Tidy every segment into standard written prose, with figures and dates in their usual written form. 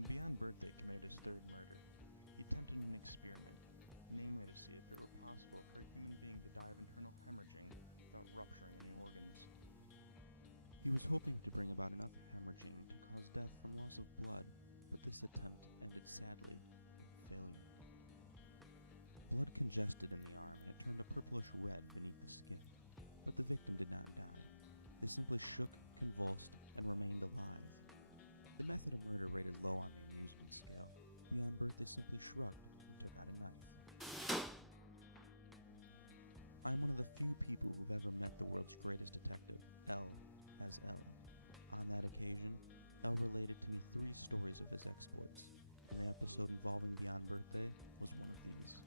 When Beyond Birthday committed his third murder, he attempted an experiment, namely to see if it were possible for a human being to die of internal hemorrhaging without rupturing any organs. He was hoping to bring about enough hemorrhaging to cause death from loss of blood, but this attempt ended sadly with failure. Blood congested in the arm and it turned a purplish red beneath the skin, but the victim did not die. They simply shook, convulsed, and remained alive. The method of murder rated low on the amusement scale. Beyond Birthday simply shrugged and took out a knife. I'm one of the few people who've ever met the world's greatest detective, L, as L. On that occasion, L related to me 3 stories of his exploits, and the episode involving Beyond Birthday was one of these.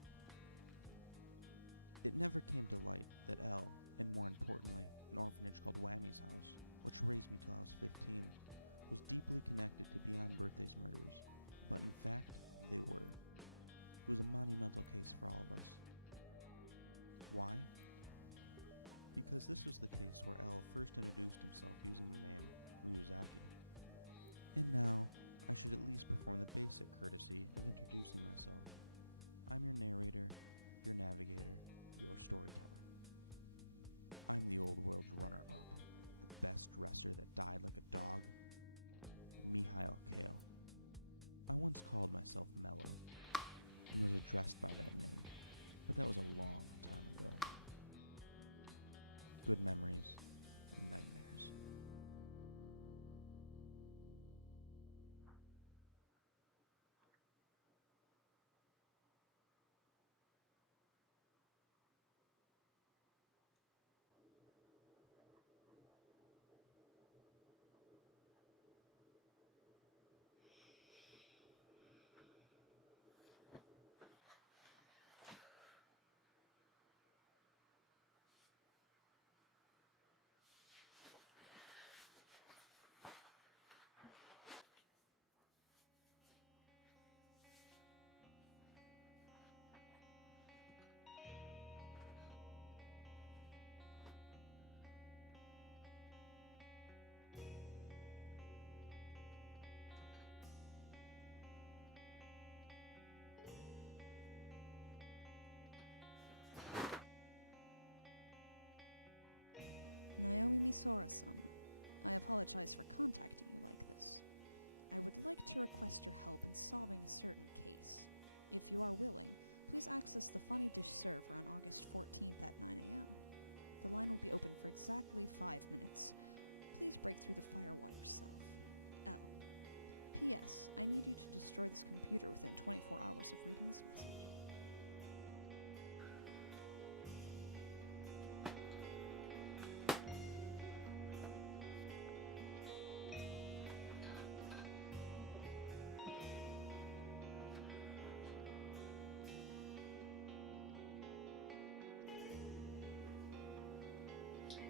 It never came to light that L, and more importantly, an orphanage called Whammy's House, which raised me till I was 15, was deeply connected to Beyond Birthday's murders, but in fact, they were. It was a monumental case for all of us. Why? Because this was the case where L first introduced himself using the name Ryuzaki. And now, I should at least perform the basic courtesy of introducing myself. I'm your narrator, your navigator, your storyteller. I'm the old world's runner-up, the best dresser that died like a dog, Mikhail Kale. I once called myself Mellow, and was addressed by that name, but that was a long time ago. Good memories and nightmares. Naomi Misora-sama, I apologize for contacting you like this. I would like to request your help in solving a certain case. If you are willing, please access the Funny Dish server on August 14th at 9 a.m. The line will be open for exactly 5 minutes. Please break through the firewall yourself. L. P.S. I need you to destroy this computer within 24 hours of reading this message.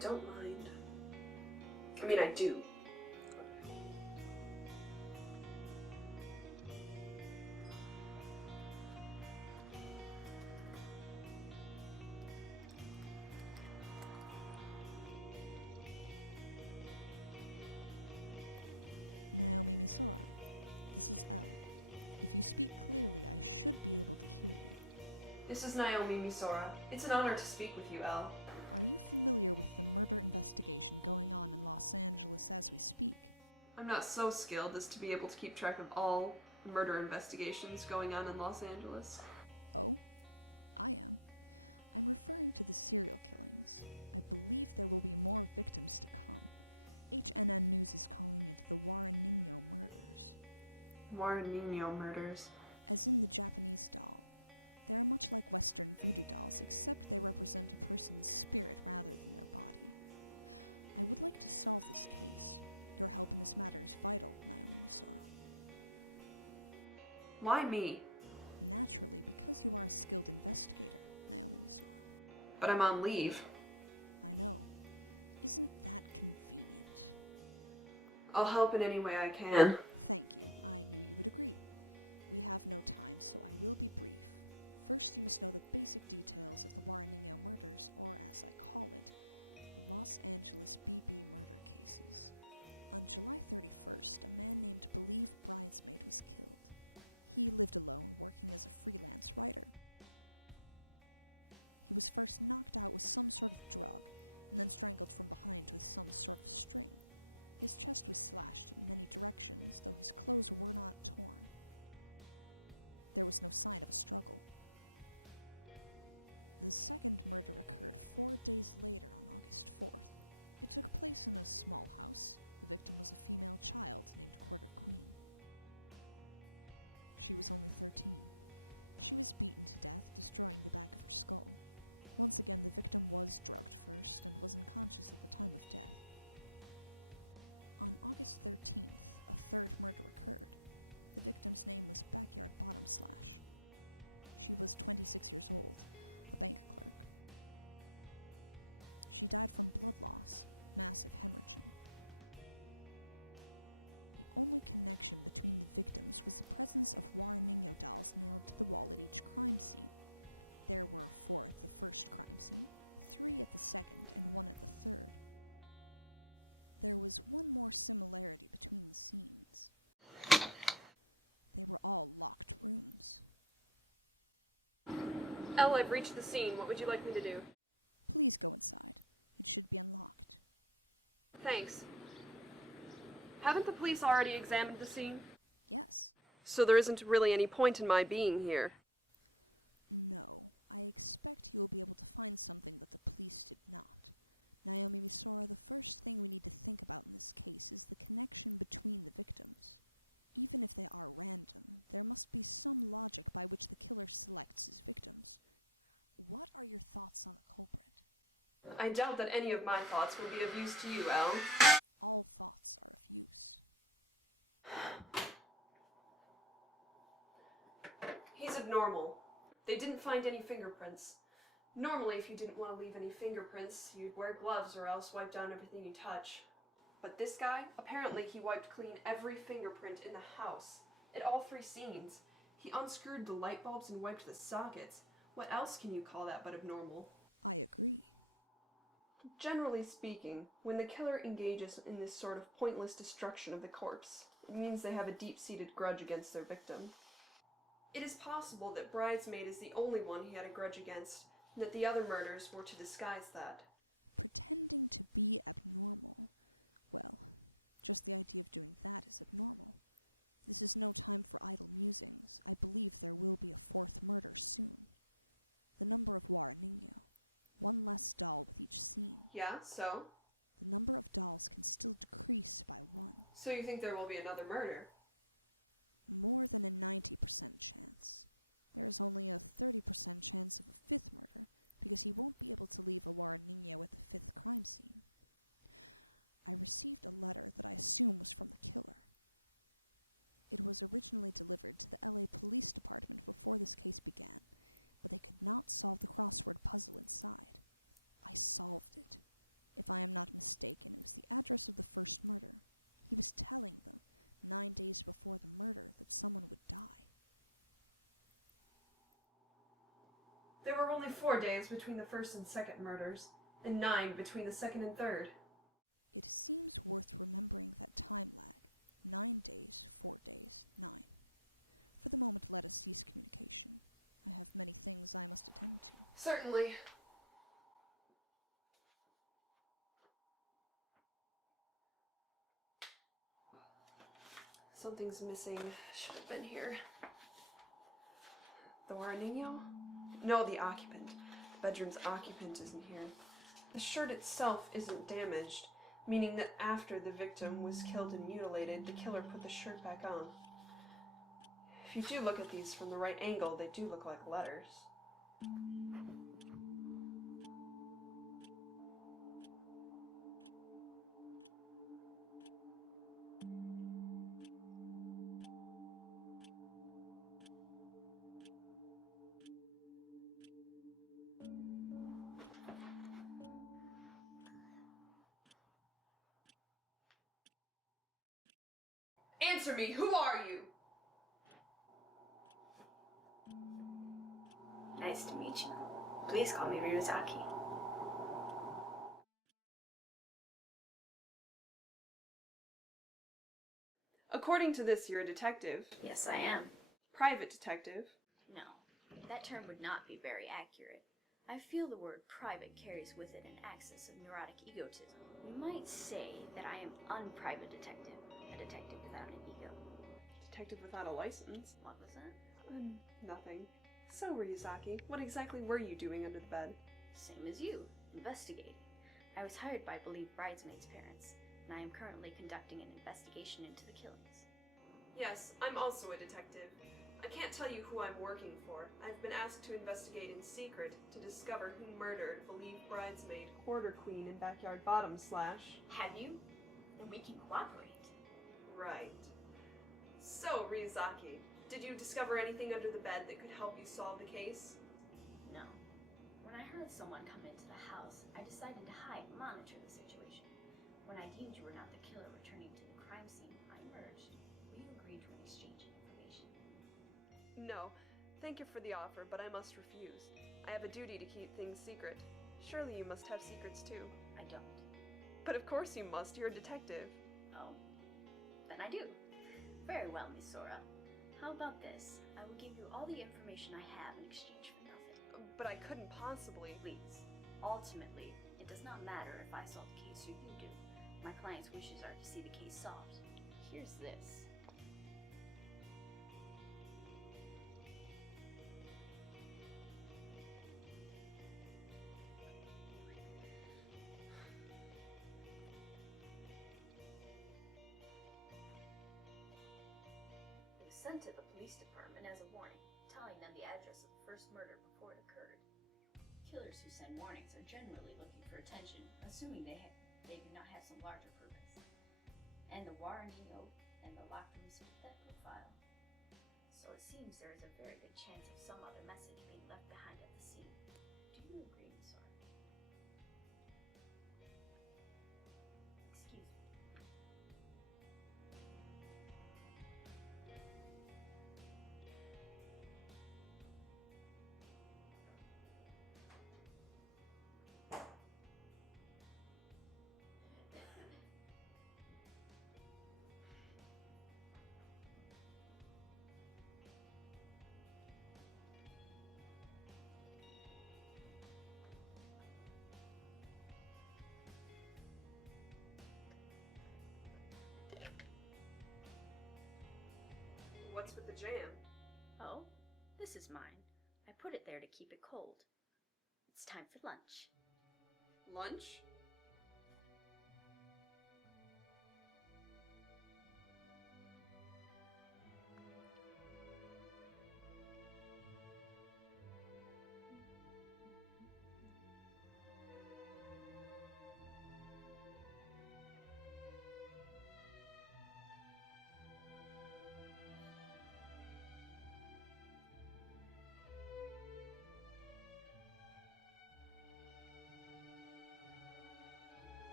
Don't mind. I mean, I do. Naomi Misora, this is L. If you speak clearly, I should be able to hear you. This is Naomi Misora. It's an honor to speak with you, Elle. Are you familiar with the murder investigation going on in Los Angeles as we speak? I'm not so skilled as to be able to keep track of all murder investigations going on in Los Angeles. Oh? I am. I'm referring to the serial killings. I believe there will be more victims to come. HNN News is calling it the Warrenino murders. Warrenino murders? As in the Japanese doll. They are much like Western voodoo dolls, except they represent a person's spirit rather than their body. I would like to solve this case. Your help in this matter is vital, Naomi Misora. Why me? Naturally, because you are a skilled investigator, Naomi Misora. But I'm on leave. I know. Isn't that convenient? I'll help in any way I can. Thank you. I knew you would agree. We have no time, so I will be brief. First, you must know the basic details of the Warrenino murders, or as I call it, the Los Angeles BB murder cases. On July 31st, a man named Believe Bridesmaid was killed. He lived alone, working as a freelance writer. He was first knocked out with some sort of drug, and then strangled from behind with some sort of string. His chest was slashed in many directions, though his clothes were not torn. There was no sign of a struggle. The second murder occurred 4 days later on August 4th. It took place in a small house. The victim was a female child named Quarter Queen. She was only 13. She was beaten to death, destroying the back of her skull. Once again, the victim was drugged first and was unconscious at the time of death. On August 13th, a third murder occurred. The victim's name was Backyard Bottom Slash. She was 26 years old, a bank clerk. She died from blood loss, massive hemorrhaging. The only connection between the victims was the presence of Warrenino dolls nailed to the wall at each crime scene. There were 4 at the first crime scene, 3 at the second, and 1 at the third. There was one more similarity between the scenes. They were all locked rooms. Elle, I've reached the scene. What would you like me to do? Please go inside. It should be unlocked. Thanks. Haven't the police already examined the scene? Yes. So there isn't really any point in my being here. No. I expect you will be able to find something that the police did not. Naomi Misora, the first thing we need to think about in this case is the connection between the victims. Even if they are random, there must be some logic by which the killer selects his victims. What are your thoughts on the culprit? I doubt that any of my thoughts will be of use to you, Elle. All thoughts are of use. He's abnormal. They didn't find any fingerprints. Normally, if you didn't want to leave any fingerprints, you'd wear gloves or else wipe down everything you touch. But this guy, apparently he wiped clean every fingerprint in the house, at all 3 scenes. He unscrewed the light bulbs and wiped the sockets. What else can you call that but abnormal? I agree. Generally speaking, when the killer engages in this sort of pointless destruction of the corpse, it means they have a deep-seated grudge against their victim. It is possible that Bridesmaid is the only one he had a grudge against, and that the other murders were to disguise that. Pretending to be abnormal. Well, just the idea of doing that is abnormal. This is no time for idle musings. I believe there will be a 4th murder soon. The number of Warrenino. 1 less doll with each scene. Yeah, so? The number of dolls can still decrease by 1. So you think there will be another murder? More than a 90% chance. There is only a 30% chance of a 5th murder, because he won't be able to leave a Warrenino at the 5th crime scene. I received a letter that I assume was from the killer. It was originally delivered to the LA Police Department before this case began, but they could not solve the crossword puzzle inside. I solved it. If I am not mistaken, it was the address of the first murder. He was telling them, 9 days before the murder, that someone would die. There were only 4 days between the first and second murders, and 9 between the second and third. It seems worth remembering that time lag. 9 days, 4 days, 9. For the moment, let us cease communication. I have many things I must attend to. Certainly. Something's missing. Should have been here. The Warrenino? No, the occupant. The bedroom's occupant isn't here. The shirt itself isn't damaged, meaning that after the victim was killed and mutilated, the killer put the shirt back on. If you do look at these from the right angle, they do look like letters. Answer me, who are you? Nice to meet you. Please call me Ryuzaki. According to this, you're a detective. Yes, I am. Private detective. No, that term would not be very accurate. I feel the word private carries with it an access of neurotic egotism. You might say that I am unprivate detective, a detective without an ego. Detective without a license. What was that? Nothing. So, Ryuzaki, what exactly were you doing under the bed? Same as you, investigating. I was hired by believed bridesmaids' parents, and I am currently conducting an investigation into the killings. Yes, I'm also a detective. I can't tell you who I'm working for. I've been asked to investigate in secret to discover who murdered believed bridesmaid Quarter Queen in Backyard Bottom Slash. Have you? Then we can cooperate. Right. So, Ryuzaki, did you discover anything under the bed that could help you solve the case? No. When I heard someone come into the house, I decided to hide and monitor the situation. When I deemed you were not the killer returning to the crime scene, I emerged. Will you agree to an exchange of information? No. Thank you for the offer, but I must refuse. I have a duty to keep things secret. Surely you must have secrets too. I don't. But of course you must. You're a detective. Oh? Then I do. Very well, Miss Sora. How about this? I will give you all the information I have in exchange for nothing. But I couldn't possibly. Please. Ultimately, it does not matter if I solve the case or you do. My client's wishes are to see the case solved. Here's this. It was sent to the police department as a warning, telling them the address of the first murder before it occurred. Killers who send warnings are generally looking for attention, assuming they do not have some larger purpose. And the warning note and the locked rooms fit that profile. So it seems there is a very good chance of some other message being left behind at the scene. Do you agree, Miss Sora? Excuse me. What's with the jam? Oh, this is mine. I put it there to keep it cold. It's time for lunch. Lunch?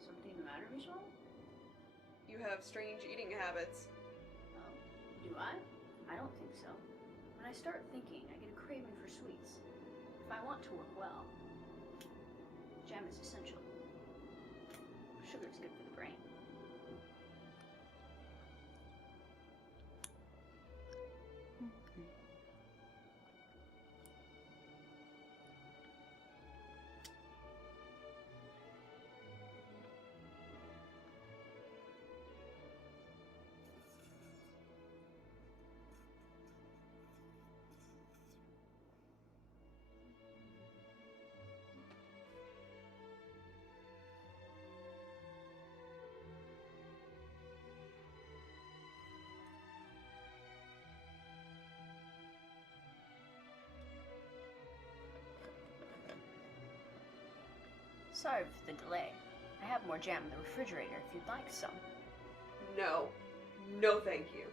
Something the matter, Michelle? You have strange eating habits. Do I? I don't think so. When I start thinking, I get a craving for sweets. If I want to work well, jam is essential. Sugar is good for the brain. Sorry for the delay. I have more jam in the refrigerator if you'd like some. No. No, thank you.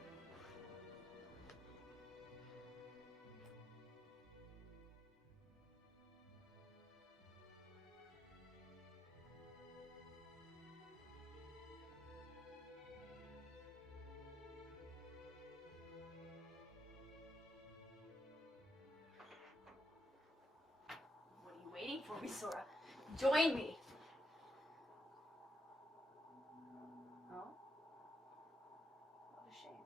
Misora, join me! Oh? What a shame.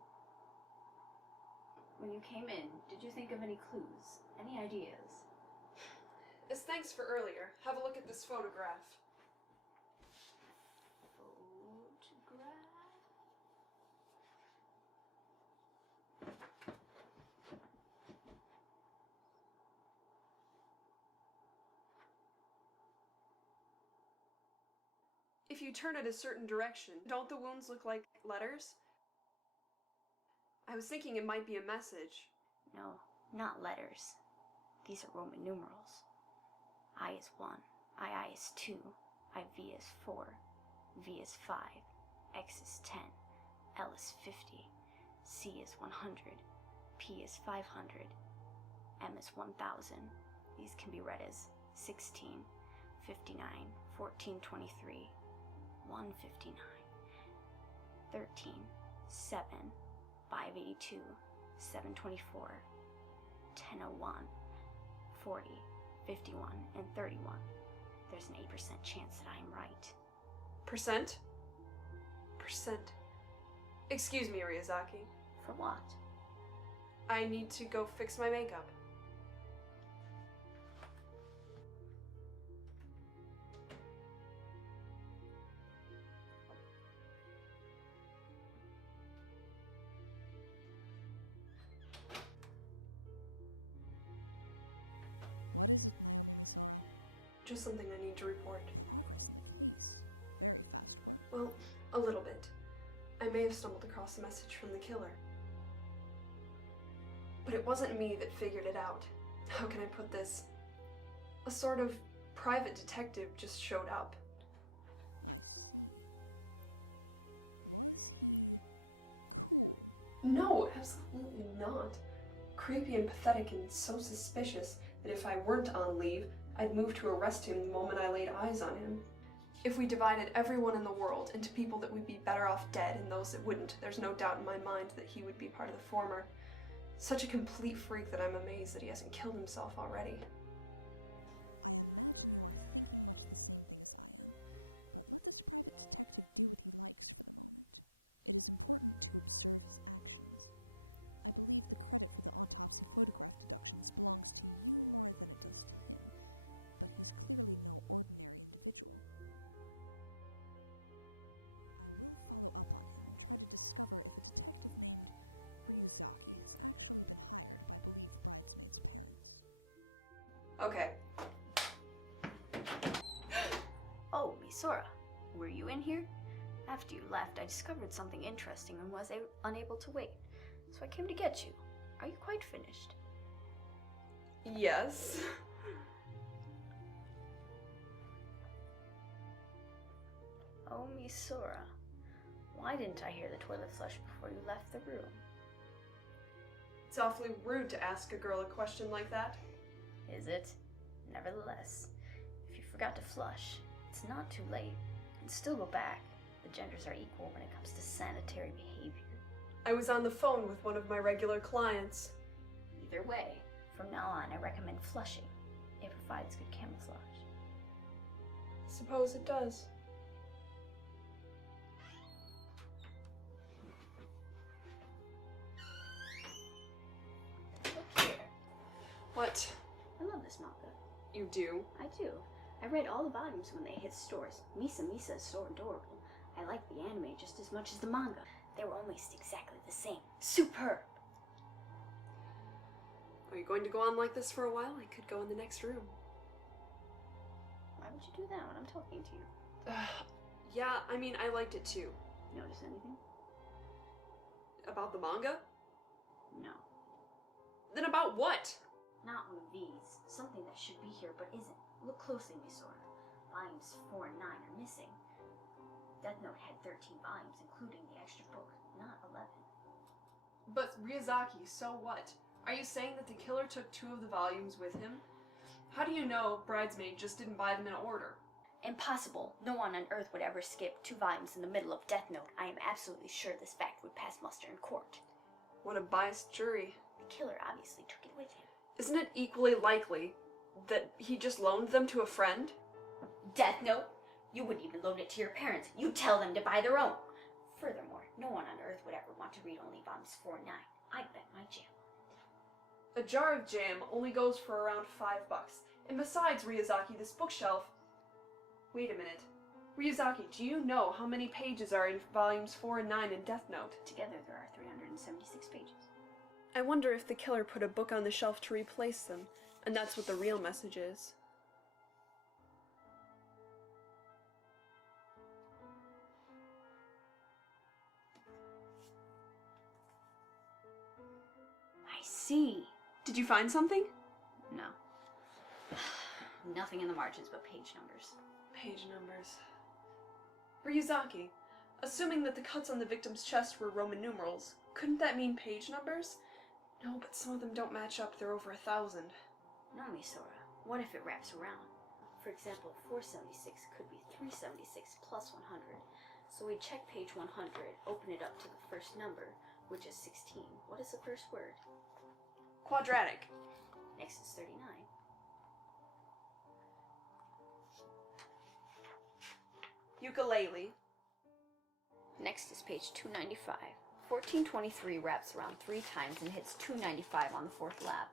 When you came in, did you think of any clues? Any ideas? As thanks for earlier, have a look at this photograph. Photograph? If you turn it a certain direction, don't the wounds look like letters? I was thinking it might be a message. No, not letters. These are Roman numerals. I is 1, II is 2, IV is 4, V is 5, X is 10, L is 50, C is 100, P is 500, M is 1000. These can be read as 16, 59, 1423, 159, 13, 7, 582, 724, 1001, 40, 51, and 31. There's an 8% chance that I am right. Percent? Percent. Excuse me, Ryuzaki. For what? I need to go fix my makeup. What is it, Naomi Misora? Just something I need to report. Progress in the case. Very fast work. Well, a little bit. I may have stumbled across a message from the killer. But it wasn't me that figured it out. How can I put this? A sort of private detective just showed up. I see. Was he cool? No, absolutely not. Creepy and pathetic and so suspicious that if I weren't on leave, I'd move to arrest him the moment I laid eyes on him. If we divided everyone in the world into people that would be better off dead and those that wouldn't, there's no doubt in my mind that he would be part of the former. Such a complete freak that I'm amazed that he hasn't killed himself already. I imagine you are thinking much the same thing as I am, but let this private detective do what he likes for the moment. It is important to observe his actions. I believe the credit for the autopsy photograph deductions belongs to you more than it does to him, but he's clearly no ordinary individual. I will follow up on him and try to discover if a detective named Ryuzaki has actually been hired by believed bridesmaids' parents. Okay. Oh, Misora, were you in here? After you left, I discovered something interesting and was unable to wait. So I came to get you. Are you quite finished? Yes. Oh, Misora, why didn't I hear the toilet flush before you left the room? It's awfully rude to ask a girl a question like that. Is it? Nevertheless, if you forgot to flush, it's not too late. You can still go back. The genders are equal when it comes to sanitary behavior. I was on the phone with one of my regular clients. Either way, from now on I recommend flushing. It provides good camouflage. Suppose it does. Look here. What? I love this manga. You do? I do. I read all the volumes when they hit stores. Misa is so adorable. I like the anime just as much as the manga. They were almost exactly the same. Superb! Are you going to go on like this for a while? I could go in the next room. Why would you do that when I'm talking to you? Yeah, I mean, I liked it too. Notice anything? About the manga? No. Then about what? Not one of these. Something that should be here but isn't. Look closely, Misora. Volumes 4 and 9 are missing. Death Note had 13 volumes, including the extra book, not 11. But Ryuzaki, so what? Are you saying that the killer took 2 of the volumes with him? How do you know Bridesmaid just didn't buy them in order? Impossible. No one on Earth would ever skip 2 volumes in the middle of Death Note. I am absolutely sure this fact would pass muster in court. What a biased jury. The killer obviously took it with him. Isn't it equally likely That he just loaned them to a friend? Death Note? You wouldn't even loan it to your parents. You'd tell them to buy their own. Furthermore, no one on Earth would ever want to read only volumes 4 and 9. I'd bet my jam. A jar of jam only goes for around $5. And besides, Ryuzaki, this bookshelf... Wait a minute. Ryuzaki, do you know how many pages are in volumes 4 and 9 in Death Note? Together there are 376 pages. I wonder if the killer put a book on the shelf to replace them, and that's what the real message is. I see. Did you find something? No. Nothing in the margins but page numbers. Page numbers. Ryuzaki, assuming that the cuts on the victim's chest were Roman numerals, couldn't that mean page numbers? No, but some of them don't match up. They're over 1,000. No, Misora. What if it wraps around? For example, 476 could be 376 plus 100. So we check page 100, open it up to the first number, which is 16. What is the first word? Quadratic. Next is 39. Ukulele. Next is page 295. 1423 wraps around 3 times and hits 295 on the 4th lap.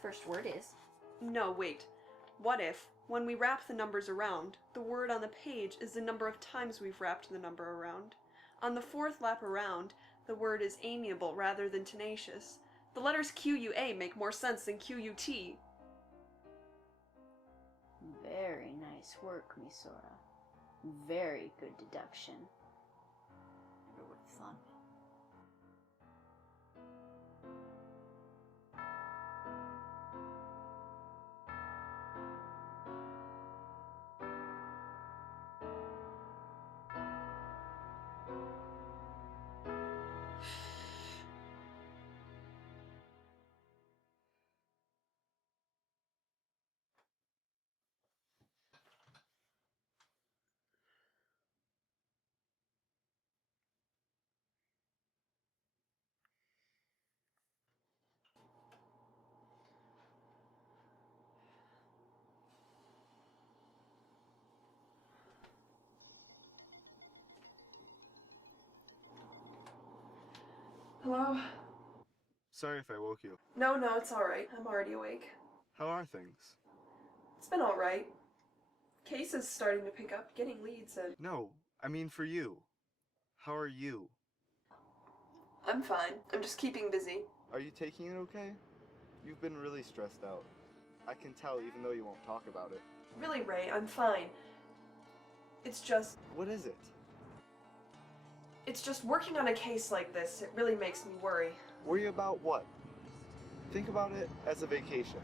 First word is... No, wait. What if, when we wrap the numbers around, the word on the page is the number of times we've wrapped the number around? On the 4th lap around, the word is amiable rather than tenacious. The letters QUA make more sense than QUT. Very nice work, Misora. Very good deduction. Never would have thought. Hello? Sorry if I woke you. No, it's alright. I'm already awake. How are things? It's been alright. Case is starting to pick up, getting leads, and... No, I mean for you. How are you? I'm fine. I'm just keeping busy. Are you taking it okay? You've been really stressed out. I can tell even though you won't talk about it. Really, Ray, I'm fine. It's just... What is it? It's just working on a case like this, it really makes me worry. Worry about what? Think about it as a vacation.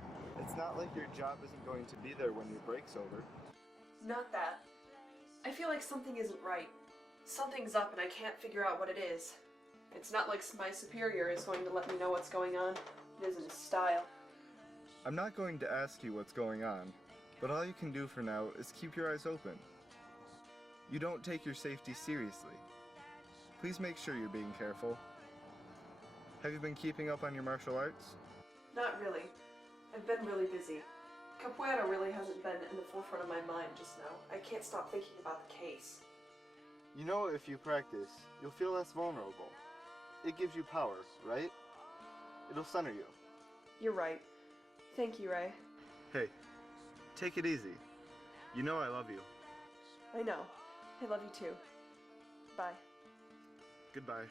It's not like your job isn't going to be there when your break's over. Not that. I feel like something isn't right. Something's up and I can't figure out what it is. It's not like my superior is going to let me know what's going on. It isn't his style. I'm not going to ask you what's going on, but all you can do for now is keep your eyes open. You don't take your safety seriously. Please make sure you're being careful. Have you been keeping up on your martial arts? Not really. I've been really busy. Capoeira really hasn't been in the forefront of my mind just now. I can't stop thinking about the case. You know, if you practice, you'll feel less vulnerable. It gives you power, right? It'll center you. You're right. Thank you, Ray. Hey, take it easy. You know I love you. I know. I love you too. Bye. Goodbye.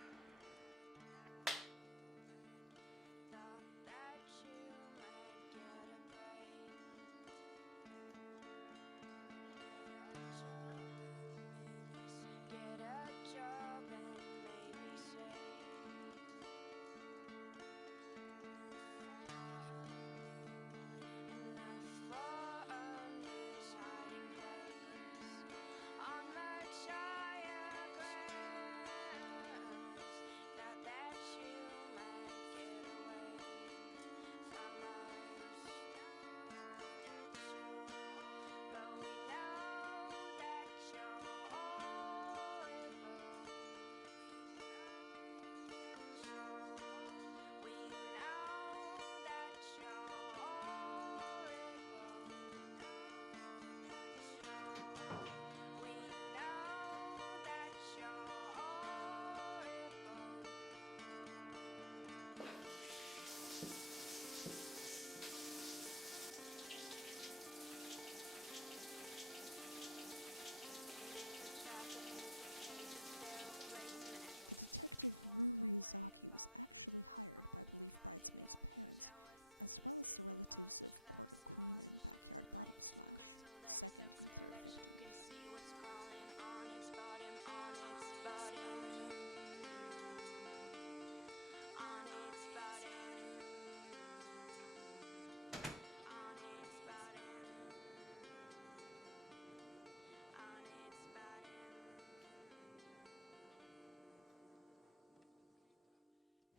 Detective Ryu Ryuzaki was actually hired by Belief Bridesmaid's parents, as well as the relatives of Quarter Queen and Backyard Bottom Slash, second and third victims.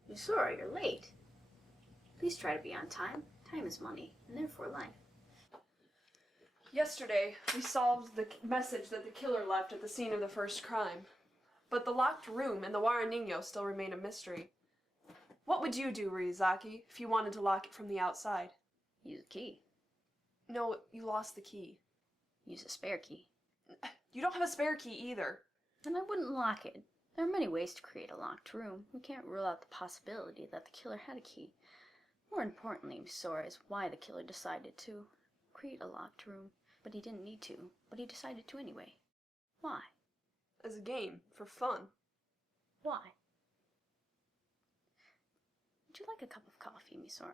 Yusora, you're late. Please try to be on time. Time is money, and therefore life. Yesterday, we solved the message that the killer left at the scene of the first crime. But the locked room and the Waranino still remain a mystery. What would you do, Ryuzaki, if you wanted to lock it from the outside? Use a key. No, you lost the key. Use a spare key. You don't have a spare key either. Then I wouldn't lock it. There are many ways to create a locked room. We can't rule out the possibility that the killer had a key. More importantly, Misora, is why the killer decided to create a locked room. But he didn't need to. But he decided to anyway. Why? As a game, for fun. Why? Would you like a cup of coffee, Misora?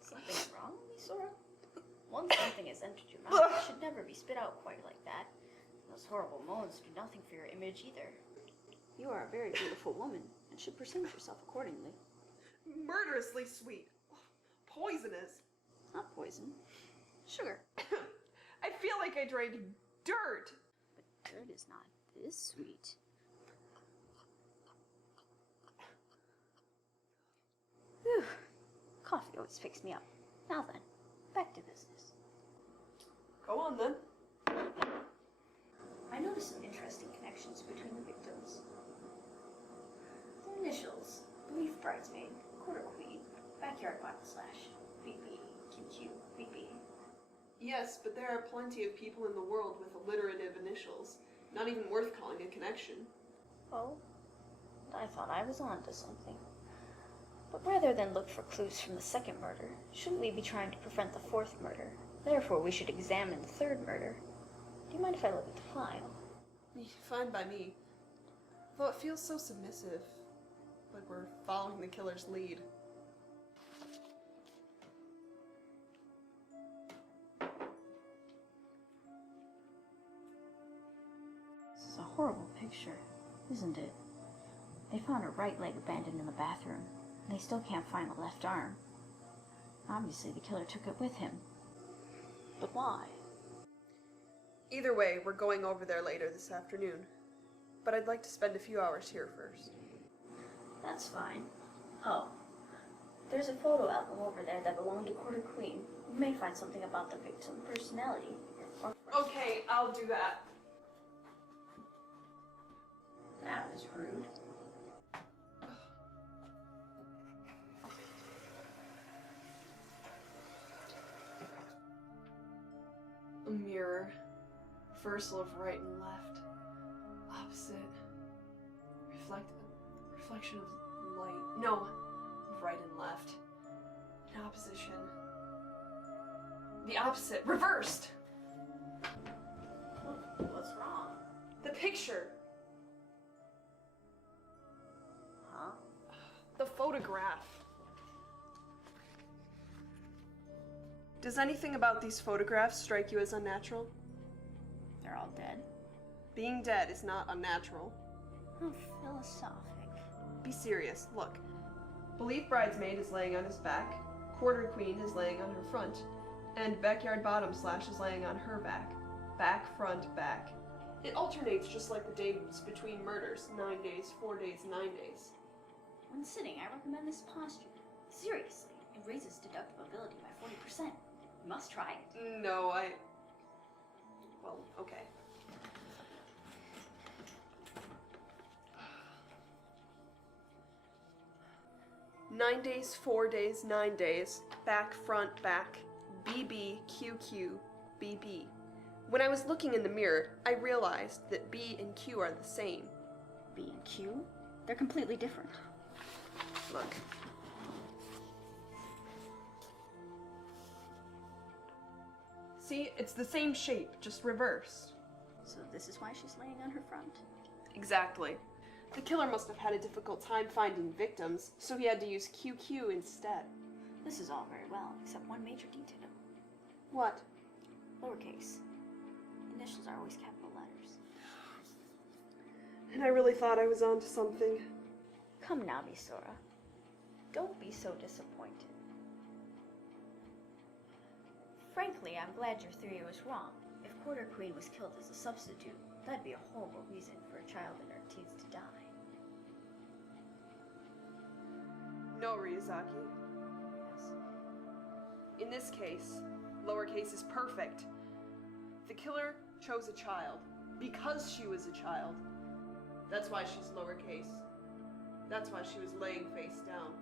Something's wrong, Misora? Once something has entered your mouth, it should never be spit out quite like that. Those horrible moans do nothing for your image either. You are a very beautiful woman, and should present yourself accordingly. Murderously sweet. Poisonous. Not poison. Sugar. I feel like I drank dirt. But dirt is not this sweet. Whew. Coffee always picks me up. Now then, back to business. Go on then. I noticed some interesting connections between the victims. Their initials: Belief Bridesmaid, Quarter Queen, Backyard Bottom Slash, BP, QQ, BP. Yes, but there are plenty of people in the world with alliterative initials. Not even worth calling a connection. Oh, I thought I was on to something. But rather than look for clues from the second murder, shouldn't we be trying to prevent the fourth murder? Therefore, we should examine the third murder. Do you mind if I look at the file? Fine by me. Though it feels so submissive. Like we're following the killer's lead. This is a horrible picture, isn't it? They found her right leg abandoned in the bathroom, and they still can't find the left arm. Obviously, the killer took it with him. But why? Either way, we're going over there later this afternoon. But I'd like to spend a few hours here first. That's fine. Oh, there's a photo album over there that belonged to Quarter Queen. We may find something about the victim's personality. Okay, I'll do that. That was rude. A mirror. Reversal of right and left. Opposite. Reflection of light. No. Right and left. In opposition. The opposite. Reversed! What's wrong? The picture. Huh? The photograph. Does anything about these photographs strike you as unnatural? They're all dead. Being dead is not unnatural. How philosophic. Be serious. Look. Belief Bridesmaid is laying on his back, Quarter Queen is laying on her front, and Backyard Bottom Slash is laying on her back. Back, front, back. It alternates just like the days between murders. 9 days, 4 days, 9 days. When sitting, I recommend this posture. Seriously, it raises deductibility by 40%. You must try it. No, well, okay. Nine days, 4 days, 9 days. Back, front, back. BB, QQ. BB. When I was looking in the mirror, I realized that B and Q are the same. B and Q? They're completely different. Look. See, it's the same shape, just reversed. So this is why she's laying on her front. Exactly. The killer must have had a difficult time finding victims, so he had to use QQ instead. This is all very well, except one major detail. What? Lowercase. Initials are always capital letters. And I really thought I was onto something. Come now, Misora. Don't be so disappointed. Frankly, I'm glad your theory was wrong. If Quarter Queen was killed as a substitute, that'd be a horrible reason for a child in her teens to die. No, Ryuzaki. Yes. In this case, lowercase is perfect. The killer chose a child because she was a child. That's why she's lowercase. That's why she was laying face down.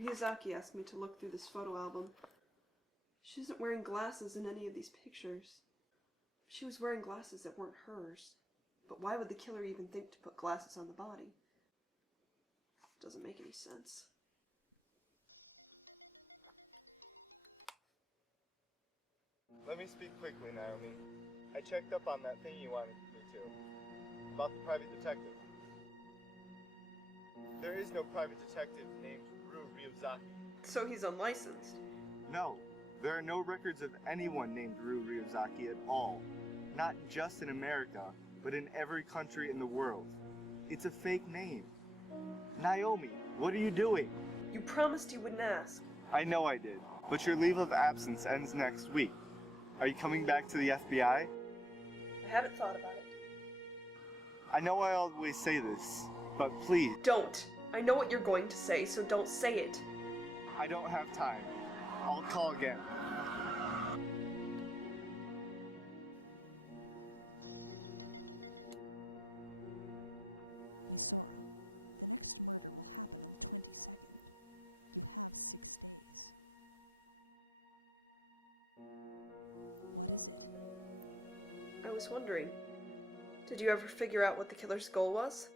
Ryuzaki asked me to look through this photo album. She isn't wearing glasses in any of these pictures. She was wearing glasses that weren't hers. But why would the killer even think to put glasses on the body? Doesn't make any sense. Let me speak quickly, Naomi. I checked up on that thing you wanted me to. About the private detective. There is no private detective named Ryuzaki. So he's unlicensed. No, there are no records of anyone named Ryuzaki at all. Not just in America, but in every country in the world. It's a fake name. Naomi, what are you doing? You promised you wouldn't ask. I know I did, but your leave of absence ends next week. Are you coming back to the FBI? I haven't thought about it. I know I always say this, but please. Don't. I know what you're going to say, so don't say it. I don't have time. I'll call again. Misora, the next murder will happen on the 22nd. You have 6 days. What is it? I was wondering, did you ever figure out what the killer's goal was?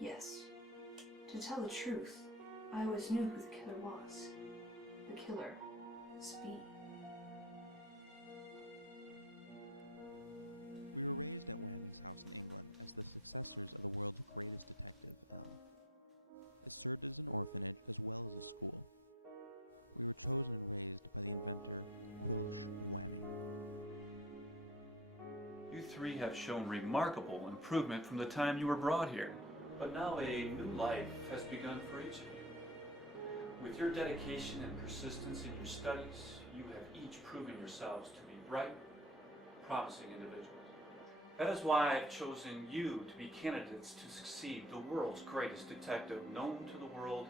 Yes. To tell the truth, I always knew who the killer was. The killer is B. We were raised at Whammy's house in England as the successors of the world's greatest detective, L. It served as an orphanage as well as a school. We were chosen and raised by the inventor Quilch Whammy. You three have shown remarkable improvement from the time you were brought here. But now a new life has begun for each of you. With your dedication and persistence in your studies, you have each proven yourselves to be bright, promising individuals. That is why I've chosen you to be candidates to succeed the world's greatest detective, known to the world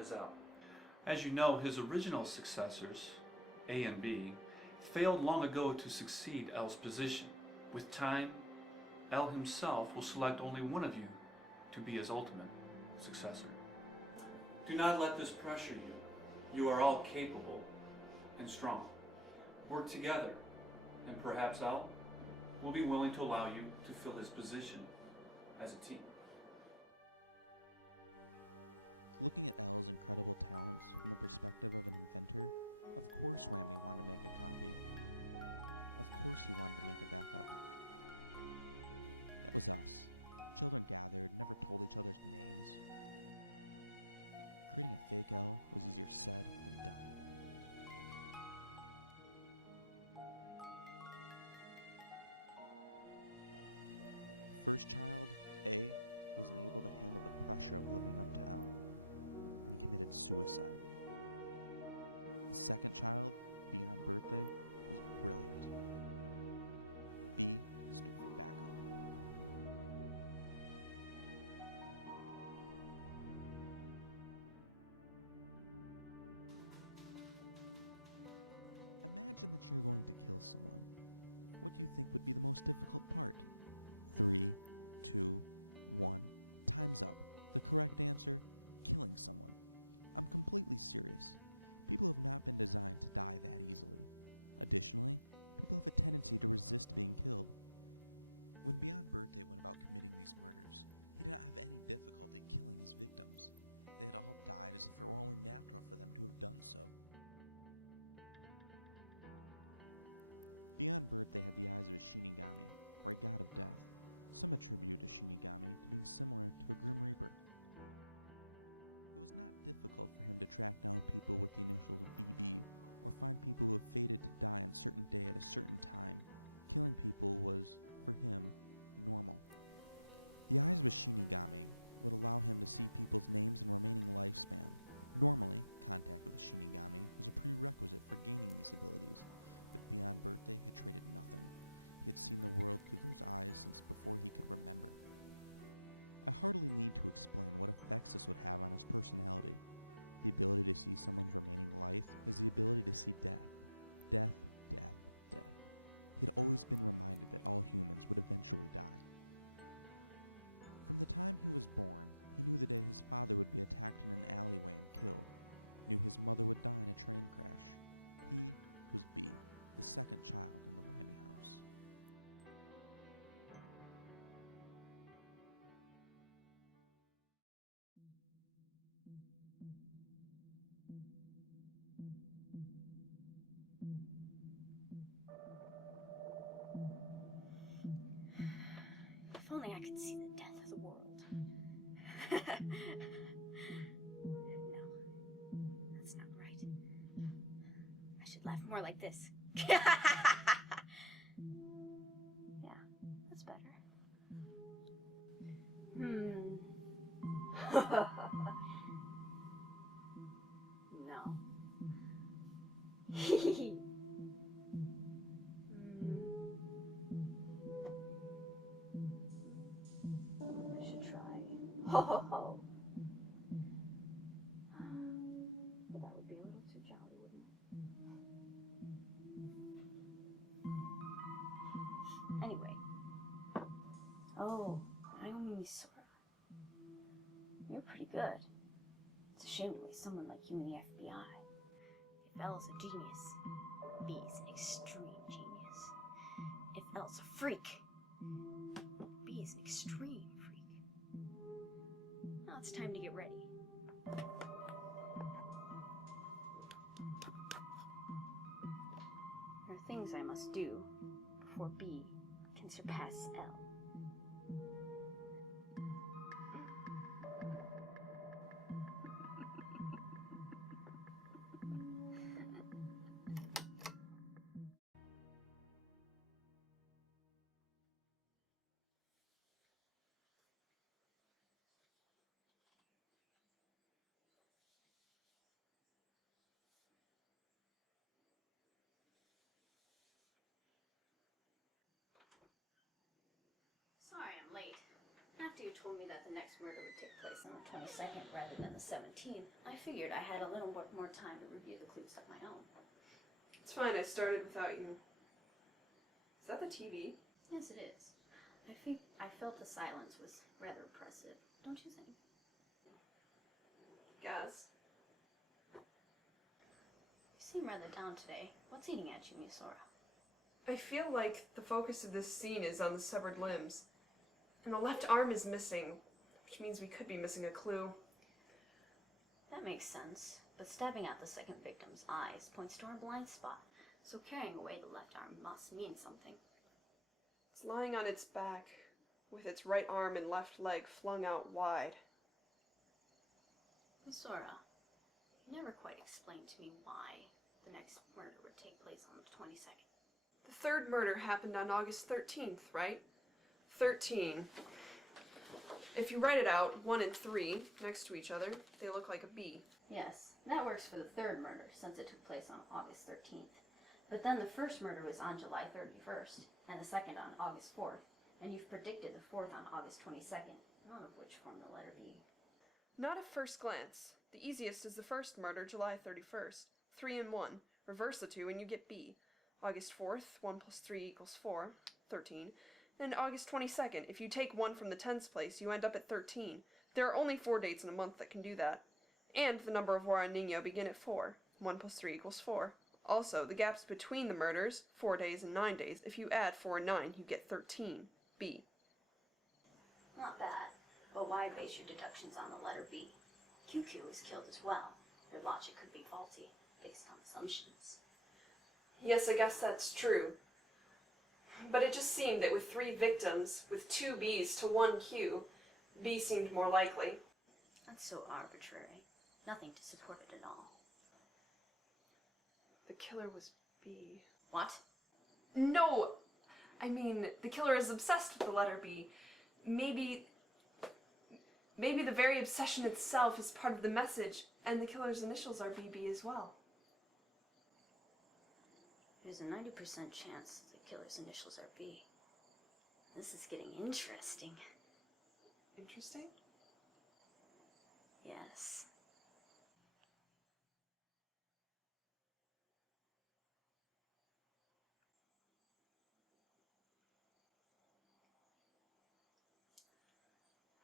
as L. As you know, his original successors, A and B, failed long ago to succeed L's position. With time, L himself will select only one of you to be his ultimate successor. Do not let this pressure you. You are all capable and strong. Work together, and perhaps L will be willing to allow you to fill his position as a team. Looking at L's incredible talents from the perspective of an inventor, of course Whammy wanted to make a copy. Of course he wanted to make a backup. That was us. Children gathered, never told each other's names. Creating a fake L was easier said than done. First child, A, wasn't able to handle the pressure of living up to L, and he committed suicide. The second child, B on birthday, was brilliant. B stood for backup. Imagine that you're going to kill someone. What do you think would be the most difficult part? 3, 2, 1, time's up. The correct answer, killing someone. I'm completely serious. People have not been designed to die that easily. Additionally, people have a tendency to resist being killed. When Beyond Birthday went about committing these murders, he did not have any difficulty killing his victims. They had all died as if it were only natural for them to have done so. Beyond Birthday had the eyes of a Shinigami, or a god of death. Some attribute a Shinigami to being similar to a Grim Reaper. It was not difficult for him to track down people with the initials BB, or find people who have fated to die on a certain day at a certain time. Killing people was, for him, normal. The eyes of a Shinigami would allow him to see people's names and remaining lifespan. Normally, contact with a Shinigami was a prerequisite for gaining these abilities, but Beyond Birthday had traded nothing. He had seen the world through those eyes since before he could remember. I hardly need to explain what effects this would have on his personality. The ability to see someone's remaining life is the ability to see death. Death, death, death. He had always been reminded that all humans would eventually die. From the time he was born, he knew the day his father would be attacked in an alleyway and killed. Knew his mother would die in a train crash. He was B, the second child in the Whammy house. If only I could see the death of the world. No, that's not right. I should laugh more like this. Yeah, that's better. No. I should try. Ho ho ho. But that would be a little too jolly, wouldn't it? Anyway. Oh, Nisioisin. You're pretty good. It's a shame to waste someone like you in the FBI. If L's a genius, B's an extreme genius. If L's a freak, B is an extreme freak. Now it's time to get ready. There are things I must do before B can surpass L. Sorry I'm late. After you told me that the next murder would take place on the 22nd rather than the 17th, I figured I had a little bit more time to review the clues of my own. It's fine, I started without you. Is that the TV? Yes, it is. I felt the silence was rather oppressive, don't you think? Guess. You seem rather down today. What's eating at you, Misora? I feel like the focus of this scene is on the severed limbs. And the left arm is missing, which means we could be missing a clue. That makes sense, but stabbing out the second victim's eyes points to our blind spot, so carrying away the left arm must mean something. It's lying on its back, with its right arm and left leg flung out wide. Misora, you never quite explained to me why the next murder would take place on the 22nd. The third murder happened on August 13th, right? 13. If you write it out, 1 and 3, next to each other, they look like a B. Yes, that works for the third murder, since it took place on August 13th. But then the first murder was on July 31st, and the second on August 4th, and you've predicted the fourth on August 22nd, none of which form the letter B. Not at first glance. The easiest is the first murder, July 31st. 3 and 1. Reverse the 2 and you get B. August 4th, 1 plus 3 equals 4, 13. And August 22nd, if you take 1 from the tens place, you end up at 13. There are only 4 dates in a month that can do that. And the number of Wara Niño begin at 4. 1 plus 3 equals 4. Also, the gaps between the murders, 4 days and 9 days. If you add 4 and 9, you get 13. B. Not bad, but why base your deductions on the letter B? QQ was killed as well. Your logic could be faulty, based on assumptions. Yes, I guess that's true. But it just seemed that with 3 victims, with 2 Bs to 1 Q, B seemed more likely. That's so arbitrary. Nothing to support it at all. The killer was B. What? No! I mean, the killer is obsessed with the letter B. Maybe the very obsession itself is part of the message, and the killer's initials are BB as well. There's a 90% chance the killer's initials are B. This is getting interesting. Interesting? Yes.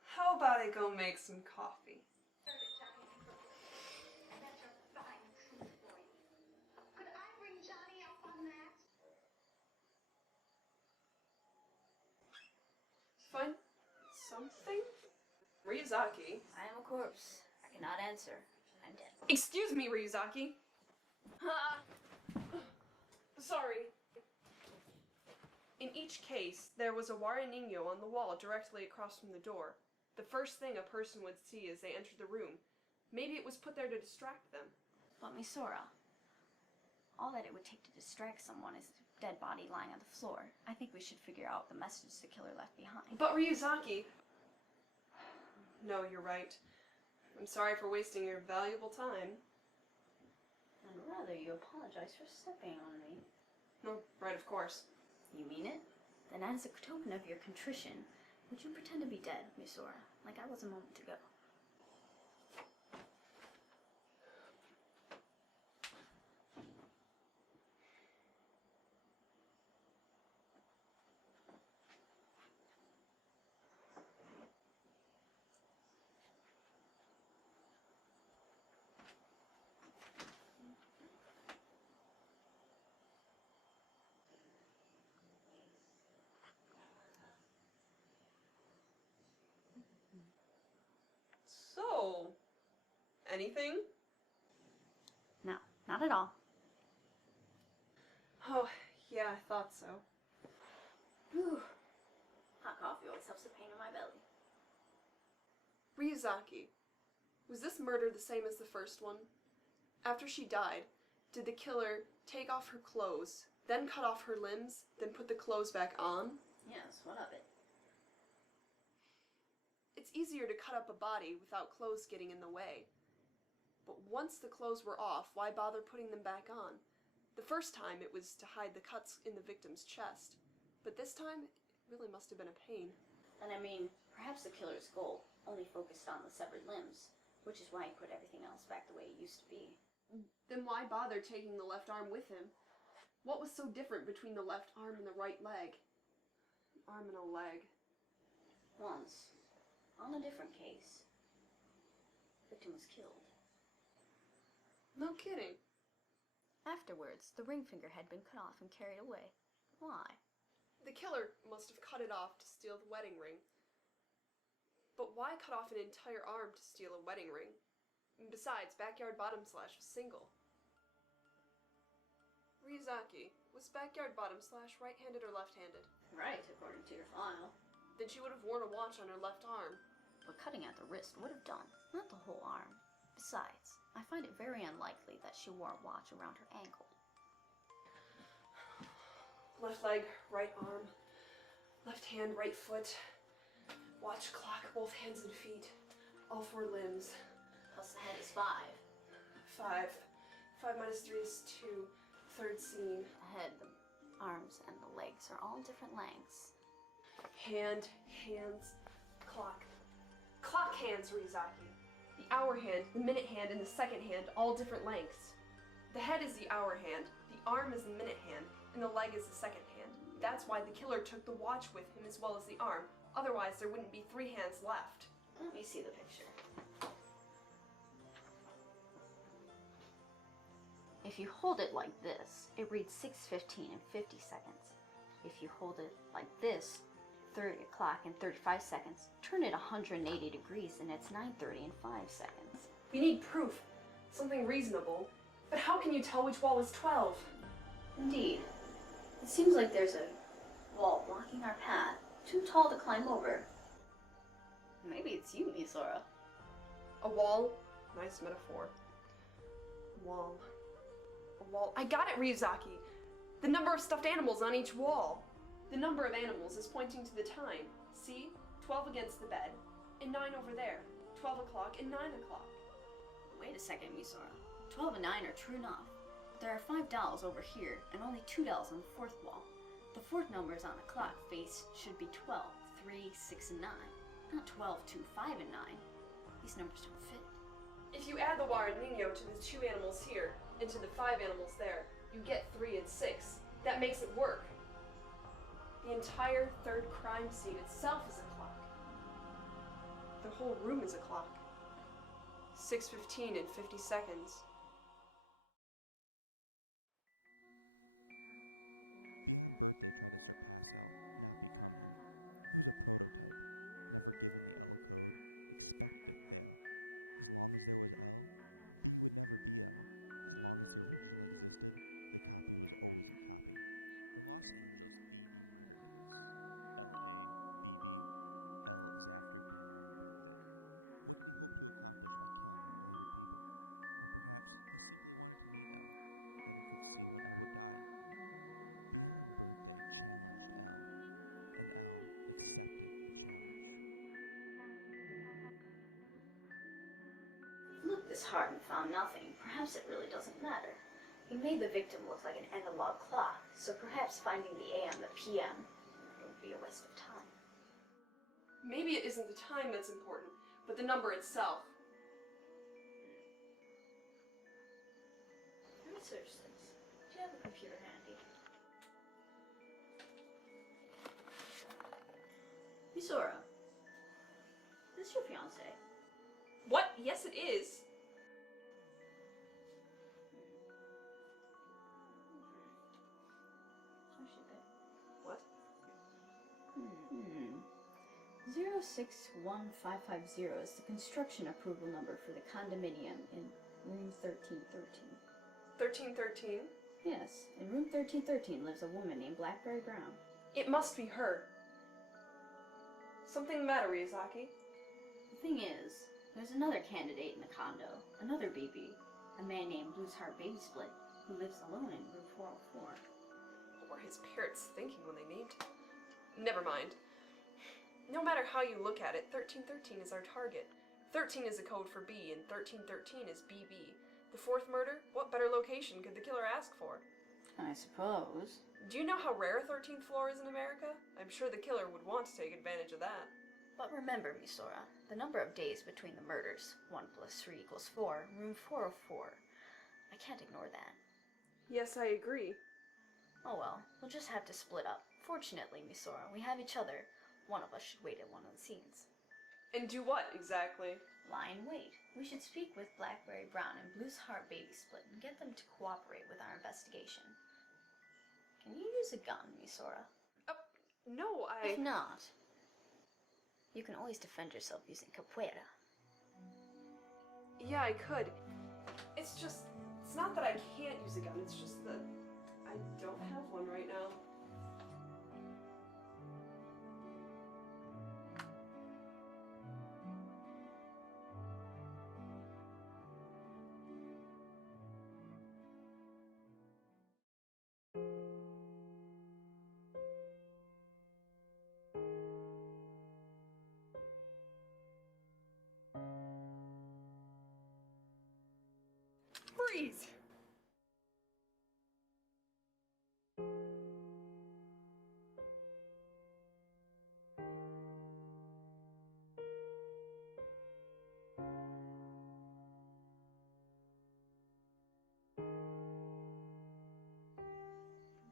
How about I go make some coffee? Find something? Ryuzaki. I am a corpse. I cannot answer. I'm dead. Excuse me, Ryuzaki. Sorry. In each case, there was a Wara Niño on the wall directly across from the door. The first thing a person would see as they entered the room. Maybe it was put there to distract them. But Misora, all that it would take to distract someone is a dead body lying on the floor. I think we should figure out the message the killer left behind. But Ryuzaki... No, you're right. I'm sorry for wasting your valuable time. I'd rather you apologize for stepping on me. No, right, of course. You mean it? Then as a token of your contrition, would you pretend to be dead, Misora, like I was a moment ago? So, anything? No, not at all. Oh, yeah, I thought so. Whew. Hot coffee always helps the pain in my belly. Ryuzaki, was this murder the same as the first one? After she died, did the killer take off her clothes, then cut off her limbs, then put the clothes back on? Yes, what of it? It's easier to cut up a body without clothes getting in the way. But once the clothes were off, why bother putting them back on? The first time it was to hide the cuts in the victim's chest, but this time it really must have been a pain. And I mean, perhaps the killer's goal only focused on the severed limbs, which is why he put everything else back the way it used to be. Then why bother taking the left arm with him? What was so different between the left arm and the right leg? An arm and a leg. Once, on a different case, the victim was killed. No kidding. Afterwards, the ring finger had been cut off and carried away. Why? The killer must have cut it off to steal the wedding ring. But why cut off an entire arm to steal a wedding ring? And besides, Backyard Bottom Slash was single. Ryuzaki, was Backyard Bottom Slash right-handed or left-handed? Right, according to your file. Then she would have worn a watch on her left arm. But cutting at the wrist would have done, not the whole arm. Besides, I find it very unlikely that she wore a watch around her ankle. Left leg, right arm. Left hand, right foot. Watch, clock, both hands and feet. All 4 limbs. Plus the head is 5. 5. 5 minus 3 is 2. Third scene. The head, the arms, and the legs are all different lengths. Hand, hands, clock. Clock hands, Ryuzaki. The hour hand, the minute hand, and the second hand, all different lengths. The head is the hour hand, the arm is the minute hand, and the leg is the second hand. That's why the killer took the watch with him as well as the arm. Otherwise, there wouldn't be 3 hands left. Let me see the picture. If you hold it like this, it reads 6:15 and 50 seconds. If you hold it like this, 30 o'clock and 35 seconds, turn it 180 degrees and it's 9:30 and 5 seconds. We need proof. Something reasonable. But how can you tell which wall is 12? Indeed. It seems like there's a wall blocking our path, too tall to climb over. Maybe it's you, Misora. A wall? Nice metaphor. Wall. A wall. I got it, Ryuzaki. The number of stuffed animals on each wall. The number of animals is pointing to the time. See? 12 against the bed, and 9 over there. 12 o'clock and 9 o'clock. Wait a second, Misora. 12 and 9 are true enough. But there are 5 dolls over here, and only 2 dolls on the 4th wall. The 4th numbers on the clock face should be 12, 3, 6, and 9. Not 12, 2, 5, and 9. These numbers don't fit. If you add the Waranino to the 2 animals here, and to the 5 animals there, you get 3 and 6. That makes it work. The entire 3rd crime scene itself is a clock. The whole room is a clock. 6:15 and 50 seconds. Beyond Birthday tried to surpass L, not become him. He was a prototype, never given the L code, expected to fail. As long as there was L, B would never be L. As long as the original existed, the copy was always a copy. The Los Angeles BB murder case. L.A., BB, L is after Beyond Birthday. What did he hope to accomplish by killing unrelated people? Or perhaps he simply wanted to meet L, then he could see when L would die. Beyond Birthday challenged L, and L accepted the challenge. Looked this hard and found nothing. Perhaps it really doesn't matter. He made the victim look like an analog clock, so perhaps finding the AM, the PM, would be a waste of time. Maybe it isn't the time that's important, but the number itself. Let me search this. Do you have a computer handy? Misora, is this your fiancé? What? Yes, it is. What? 061550 is the construction approval number for the condominium in room 1313. 1313? Yes, in room 1313 lives a woman named Blackberry Brown. It must be her. Something the matter, Ryuzaki? The thing is, there's another candidate in the condo, another BB, a man named Blue's Heart Baby Split, who lives alone in room 404. What were his parents thinking when they named him? Never mind. No matter how you look at it, 1313 is our target. 13 is a code for B, and 1313 is BB. The 4th murder? What better location could the killer ask for? I suppose. Do you know how rare a 13th floor is in America? I'm sure the killer would want to take advantage of that. But remember, Misora, the number of days between the murders, 1 + 3 = 4, room 404. I can't ignore that. Yes, I agree. Oh well, we'll just have to split up. Fortunately, Misora, we have each other. One of us should wait at one of the scenes. And do what, exactly? Lie in wait. We should speak with Blackberry Brown and Blue's Heart Baby Split and get them to cooperate with our investigation. Can you use a gun, Misora? No, If not, you can always defend yourself using capoeira. Yeah, I could. It's not that I can't use a gun, it's just that I don't have one right now. Freeze!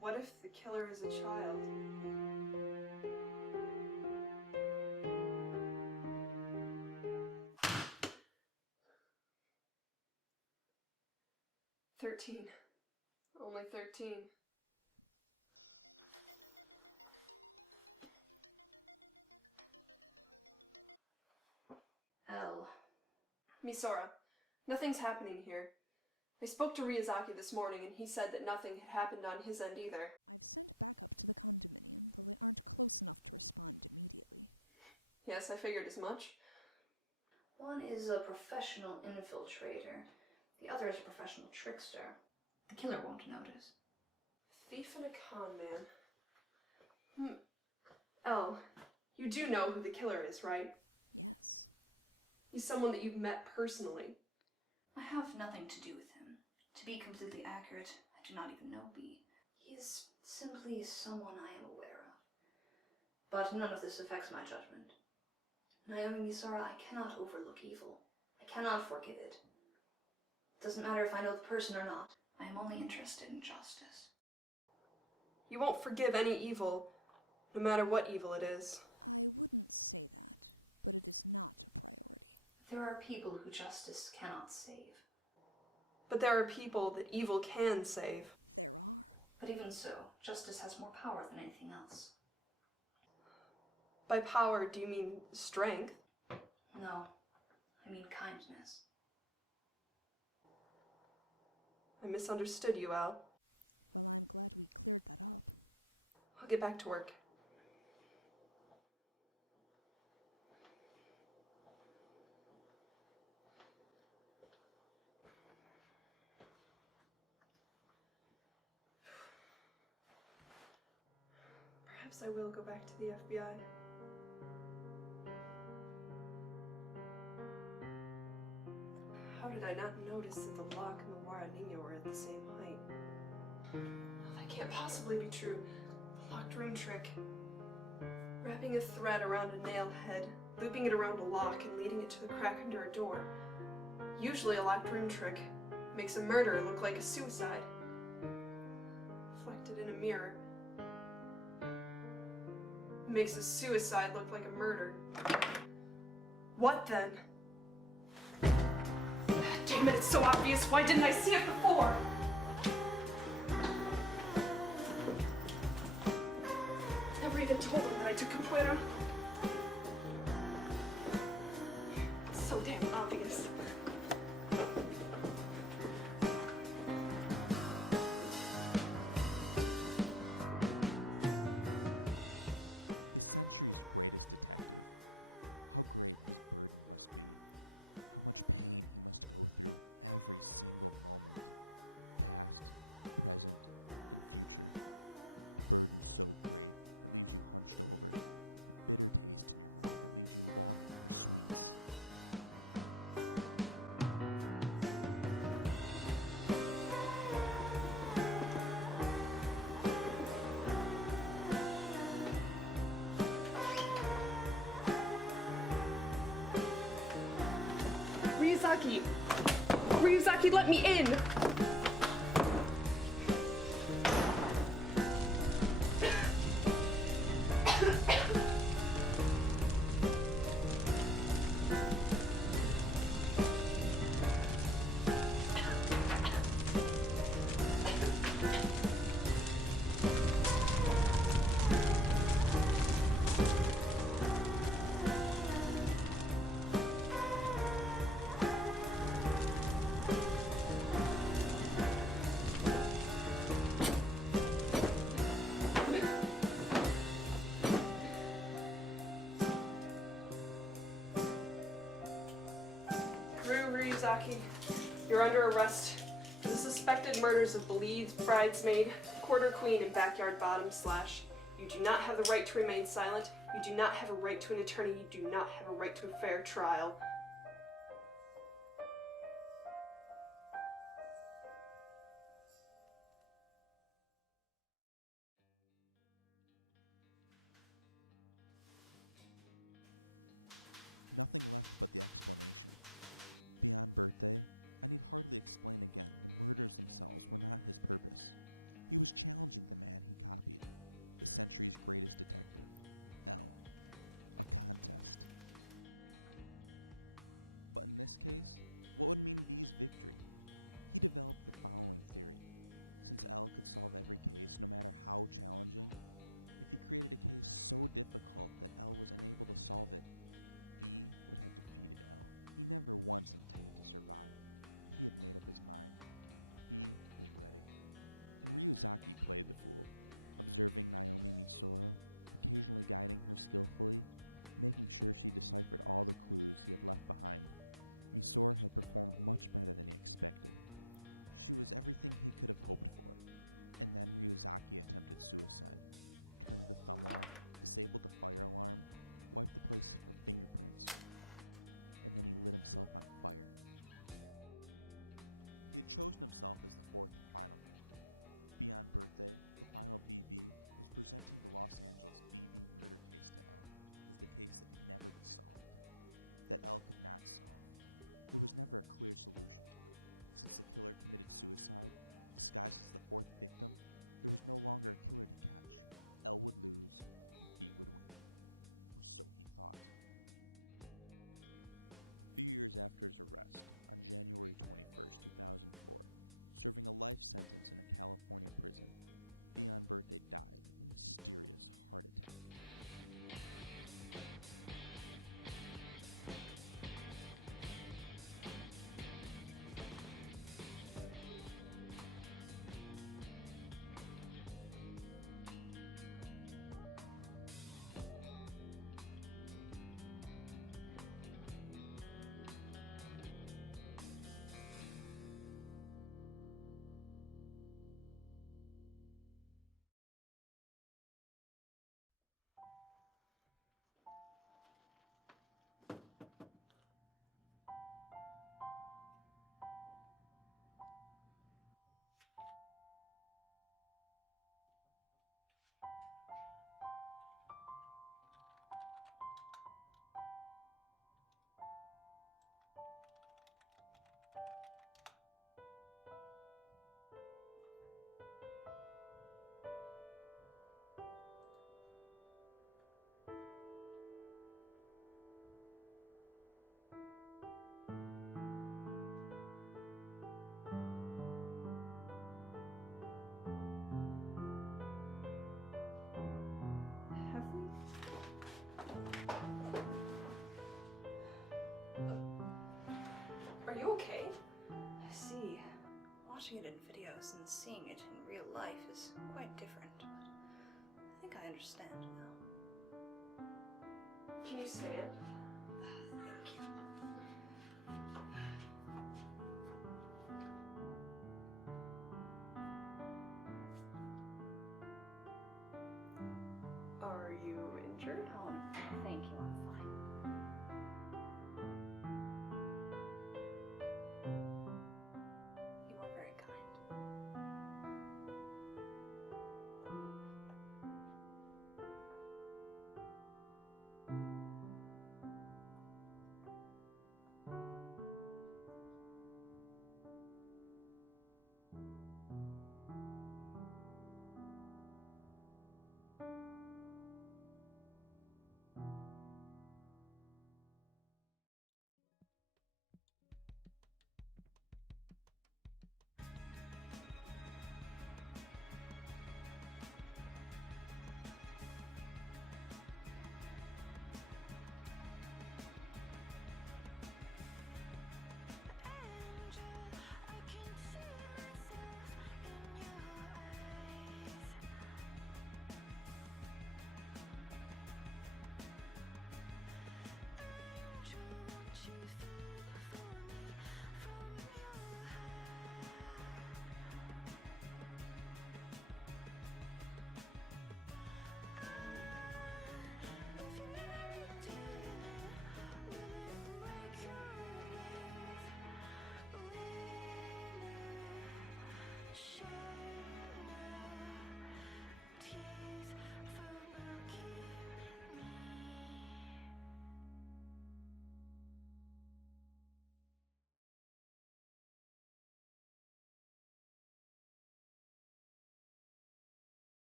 What if the killer is a child? 13. Only 13. L. Misora, nothing's happening here. I spoke to Ryuzaki this morning and he said that nothing had happened on his end either. I've sent backup to the condominium, though they aren't close enough to respond immediately. Yes, I figured as much. One is a professional infiltrator. The other is a professional trickster. The killer won't notice. Thief and a con man. Elle, you do know who the killer is, right? Yes. He's someone that you've met personally. I have nothing to do with him. To be completely accurate, I do not even know B. He is simply someone I am aware of. But none of this affects my judgment. Naomi Misora, I cannot overlook evil. I cannot forgive it. It doesn't matter if I know the person or not. I am only interested in justice. You won't forgive any evil, no matter what evil it is. I wouldn't say that, but it is not a priority. There are people who justice cannot save. But there are people that evil can save. There are. But even so, justice has more power than anything else. By power, do you mean strength? No, I mean kindness. I misunderstood you, Al. Well, I'm glad we cleared that up. I'll get back to work. Perhaps I will go back to the FBI. How did I not notice that the lock and the Guaranino were at the same height? That can't possibly be true. The locked room trick. Wrapping a thread around a nail head, looping it around a lock, and leading it to the crack under a door. Usually a locked room trick makes a murder look like a suicide. Reflected in a mirror makes a suicide look like a murder. What then? Damn it, it's so obvious. Why didn't I see it before? Never even told them that I took capoeira. It's so damn obvious. The century's greatest detective. How great his burden must be. How much pain he must go through every single moment. Past, present, and future. A burden so great it leaves you hunched over. A bitter taste in your mouth that leaves you longing for sweets. Ryuzaki! Ryuzaki, let me in! Ryuzaki, you're under arrest for the suspected murders of believed bridesmaid, quarter queen, and backyard bottom slash. You do not have the right to remain silent. You do not have a right to an attorney. You do not have a right to a fair trial. Nothing left but the explanation. Beyond birthday, I need hardly explain again the murders themselves were not his purpose. He was challenging the man he copied, the century's greatest detective, L. A contest. But in this case, what would mean B's victory? He developed the following theory. Since L could solve every case, no matter how challenging, if he created a case so difficult that L was unable to solve it, B would have defeated L. He never once intended to survive. He had made up his mind. He was ready. And Ryuzaki played the fool, observing Naomi Misora, occasionally guiding her skillfully, making sure she deciphered all the clues he had left behind. Misora had performed much better than he expected. She was everything he could have hoped for. And then Ryuzaki attempted suicide, turned the thumb lock, disabled the fire alarm, wiped the place for fingerprints, and then he lit himself on fire. He had chosen himself as the fourth and final victim. Beyond Birthday, the final BB was presenting the Los Angeles BB murder case to L as the case that could never be solved, that L could not solve. There was never a clear solution to it. Since the killer committed suicide, disguised as the fourth victim, there was no longer a killer to catch. L would lose, and B would win. Or so he thought. A few years after his arrest, on January 21st, 2004, serving a life sentence in a California prison, Beyond Birthday died of a mysterious heart attack. Have we? Are you okay? I see. Watching it in videos and seeing it in real life is quite different, but I think I understand now. Can you stand? Thank you. Are you injured? Oh, thank you. I'm fine. You are very kind.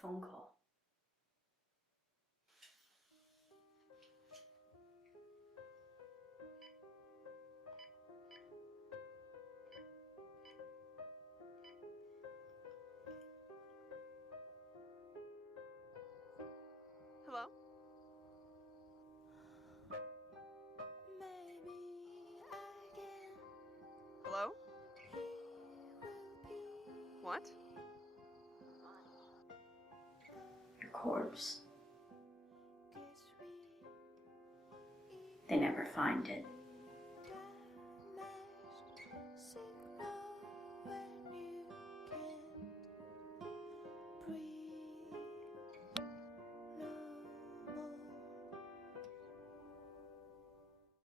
phone call. Hello? Hello? What? Your corpse. They never find it.